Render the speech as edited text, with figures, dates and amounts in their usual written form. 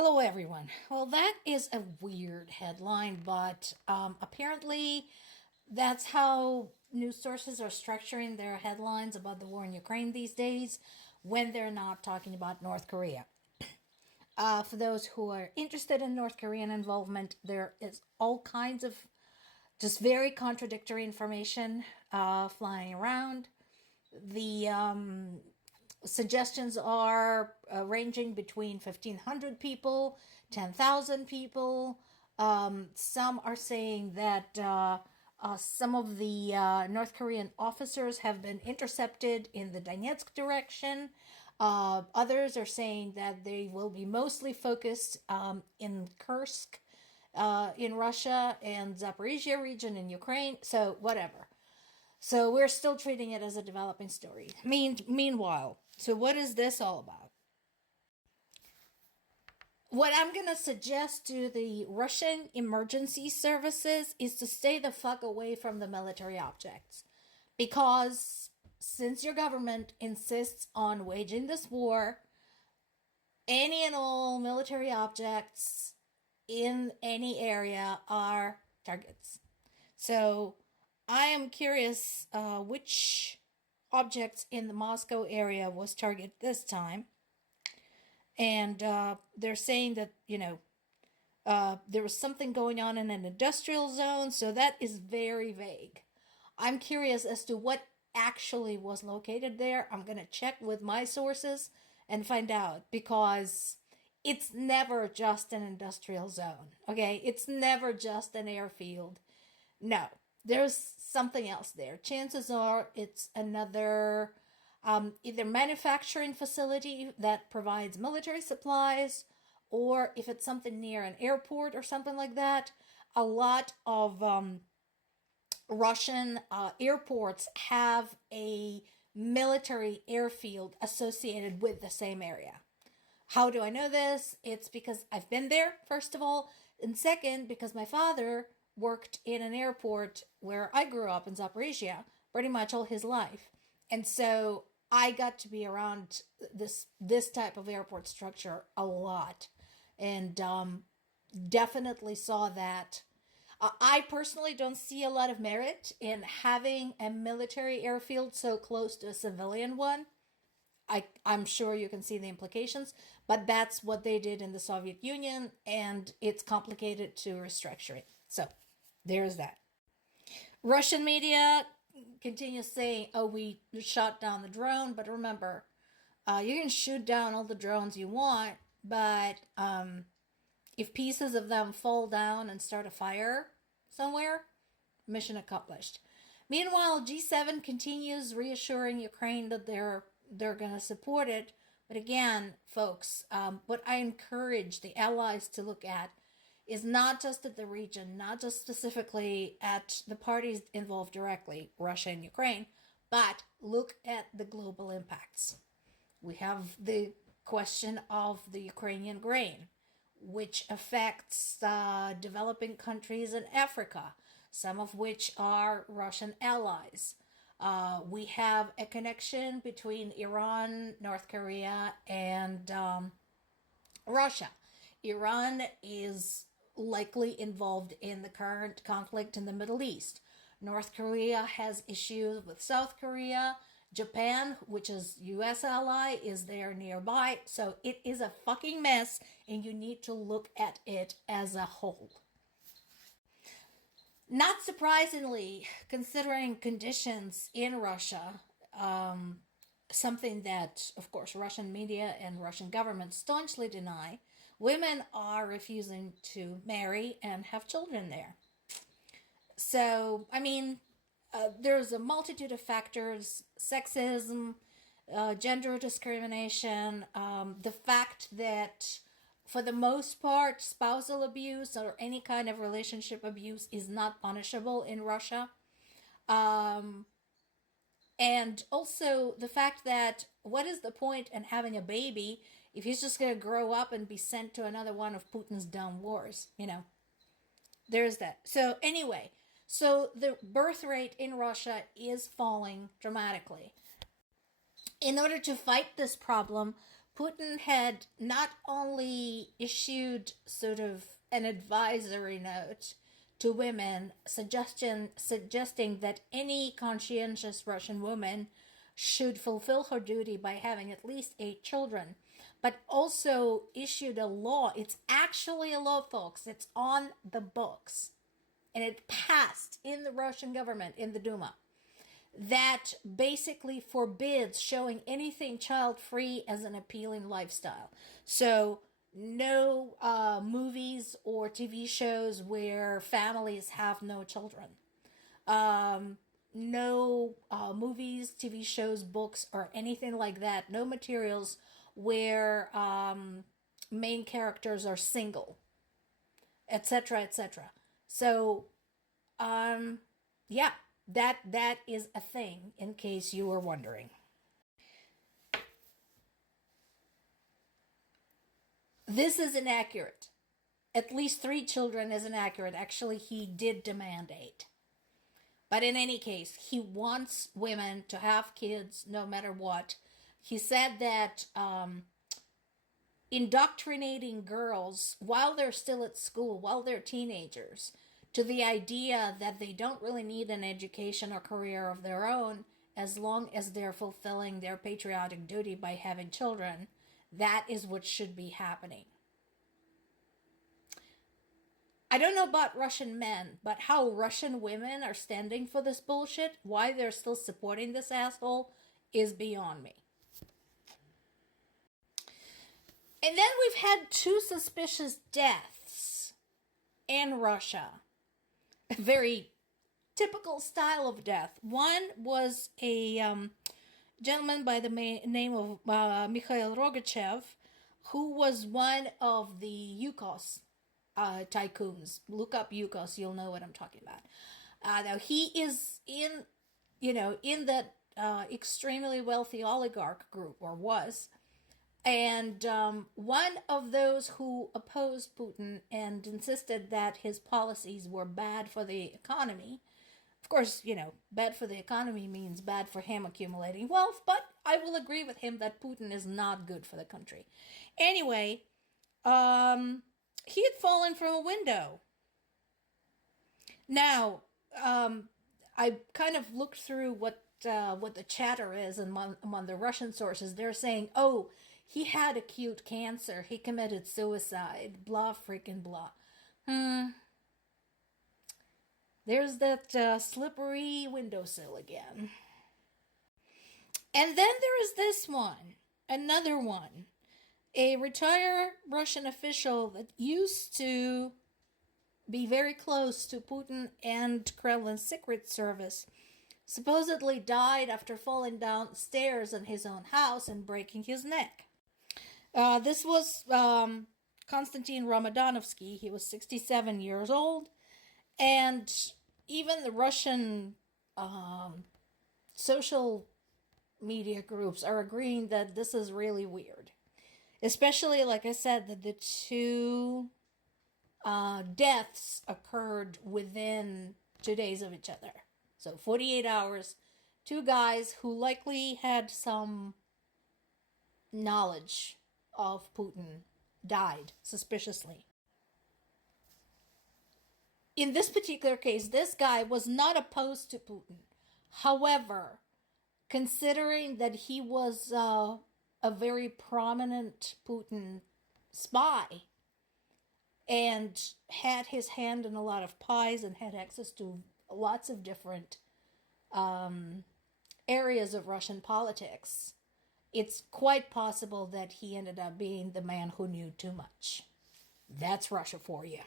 Hello, everyone. Well, that is a weird headline, but apparently that's how news sources are structuring their headlines about the war in Ukraine these days when they're not talking about North Korea. For those who are interested in North Korean involvement, there is all kinds of just very contradictory information flying around. The suggestions are ranging between 1,500 people, 10,000 people. Some are saying that some of the North Korean officers have been intercepted in the Donetsk direction. Others are saying that they will be mostly focused in Kursk in Russia and Zaporizhia region in Ukraine. So, whatever. So we're still treating it as a developing story. Meanwhile, so what is this all about? What I'm going to suggest to the Russian emergency services is to stay the fuck away from the military objects. Because since your government insists on waging this war, any and all military objects in any area are targets. So I am curious which objects in the Moscow area was targeted this time. And they're saying that, there was something going on in an industrial zone, so that is very vague. I'm curious as to what actually was located there. I'm going to check with my sources and find out because it's never just an industrial zone, okay? It's never just an airfield. No, there's something else there. Chances are it's another either manufacturing facility that provides military supplies, or if it's something near an airport or something like that. A lot of Russian airports have a military airfield associated with the same area. How do I know this? It's because I've been there, first of all, and second, because my father worked in an airport where I grew up in Zaporizhia pretty much all his life. And so I got to be around this type of airport structure a lot, and definitely saw that. I personally don't see a lot of merit in having a military airfield so close to a civilian one. I'm sure you can see the implications, but that's what they did in the Soviet Union, and it's complicated to restructure it. So there's that. Russian media continues saying, oh, we shot down the drone, but remember, you can shoot down all the drones you want, but if pieces of them fall down and start a fire somewhere, mission accomplished. Meanwhile, G7 continues reassuring Ukraine that they're going to support it. But again, folks, what I encourage the allies to look at is not just at the region, not just specifically at the parties involved directly, Russia and Ukraine, but look at the global impacts. We have the question of the Ukrainian grain, which affects developing countries in Africa, some of which are Russian allies. We have a connection between Iran, North Korea, and Russia. Iran is likely involved in the current conflict in the Middle East. North Korea has issues with South Korea. Japan, which is U.S. ally, is there nearby. So it is a fucking mess, and you need to look at it as a whole. Not surprisingly, considering conditions in Russia, something that, of course, Russian media and Russian government staunchly deny, women are refusing to marry and have children there. So, I mean, there's a multitude of factors: sexism, gender discrimination, the fact that for the most part, spousal abuse or any kind of relationship abuse is not punishable in Russia. And also the fact that what is the point in having a baby if he's just going to grow up and be sent to another one of Putin's dumb wars? There's that. So anyway, so the birth rate in Russia is falling dramatically. In order to fight this problem, Putin had not only issued sort of an advisory note to women suggesting that any conscientious Russian woman should fulfill her duty by having at least 8 children, but also issued a law. It's actually a law, folks. It's on the books. And it passed in the Russian government, in the Duma, that basically forbids showing anything child-free as an appealing lifestyle. So no movies or TV shows where families have no children. No movies, TV shows, books, or anything like that. No materials where main characters are single, etc., etc. So, yeah, that is a thing, in case you were wondering. This is inaccurate. At least 3 children is inaccurate. Actually, he did demand 8. But in any case, he wants women to have kids no matter what. He said that indoctrinating girls while they're still at school, while they're teenagers, to the idea that they don't really need an education or career of their own as long as they're fulfilling their patriotic duty by having children, that is what should be happening. I don't know about Russian men, but how Russian women are standing for this bullshit, why they're still supporting this asshole, is beyond me. And then we've had 2 suspicious deaths in Russia. A very typical style of death. One was a gentleman by the name of Mikhail Rogachev, who was one of the Yukos tycoons. Look up Yukos, you'll know what I'm talking about. Now he is in that extremely wealthy oligarch group, or was. And one of those who opposed Putin and insisted that his policies were bad for the economy. Of course, bad for the economy means bad for him accumulating wealth, but I will agree with him that Putin is not good for the country. Anyway, he had fallen from a window. Now, I kind of looked through what the chatter is among the Russian sources. They're saying, oh, he had acute cancer. He committed suicide. Blah, freaking blah. There's that slippery windowsill again. And then there is this one. Another one. A retired Russian official that used to be very close to Putin and Kremlin's Secret Service supposedly died after falling downstairs in his own house and breaking his neck. This was Konstantin Ramadanovsky. He was 67 years old, and even the Russian social media groups are agreeing that this is really weird. Especially, like I said, that the 2 deaths occurred within 2 days of each other. So 48 hours, 2 guys who likely had some knowledge of Putin died suspiciously. In this particular case, this guy was not opposed to Putin. However, considering that he was a very prominent Putin spy and had his hand in a lot of pies and had access to lots of different areas of Russian politics, it's quite possible that he ended up being the man who knew too much. That's Russia for you.